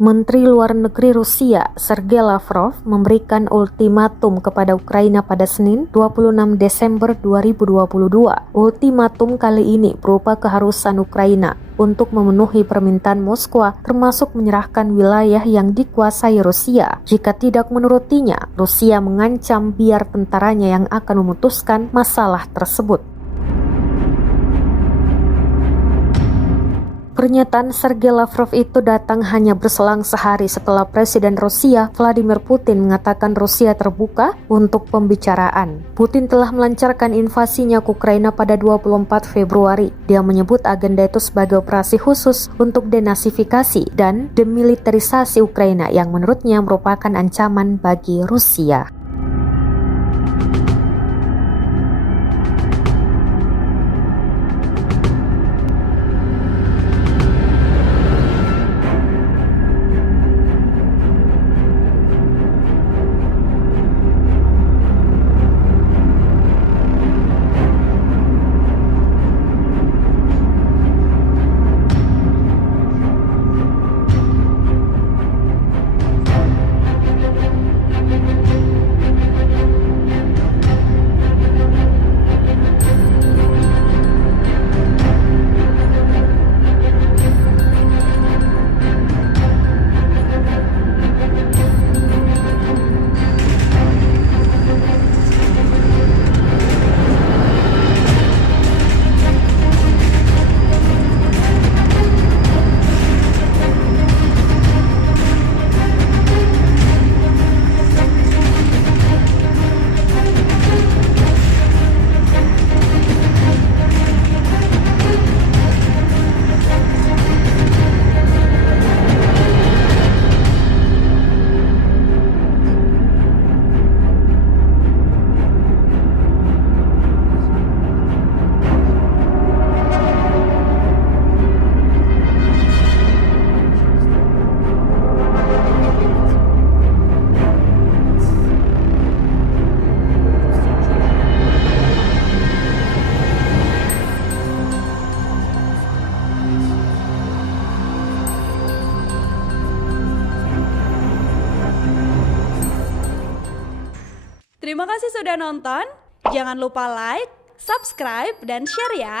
Menteri Luar Negeri Rusia, Sergei Lavrov, memberikan ultimatum kepada Ukraina pada Senin, 26 Desember 2022. Ultimatum kali ini berupa keharusan Ukraina untuk memenuhi permintaan Moskwa, termasuk menyerahkan wilayah yang dikuasai Rusia. Jika tidak menurutinya, Rusia mengancam biar tentaranya yang akan memutuskan masalah tersebut. Pernyataan Sergei Lavrov itu datang hanya berselang sehari setelah Presiden Rusia Vladimir Putin mengatakan Rusia terbuka untuk pembicaraan. Putin telah melancarkan invasinya ke Ukraina pada 24 Februari. Dia menyebut agenda itu sebagai operasi khusus untuk denasifikasi dan demilitarisasi Ukraina yang menurutnya merupakan ancaman bagi Rusia. Terima kasih sudah nonton. Jangan lupa like, subscribe, dan share ya.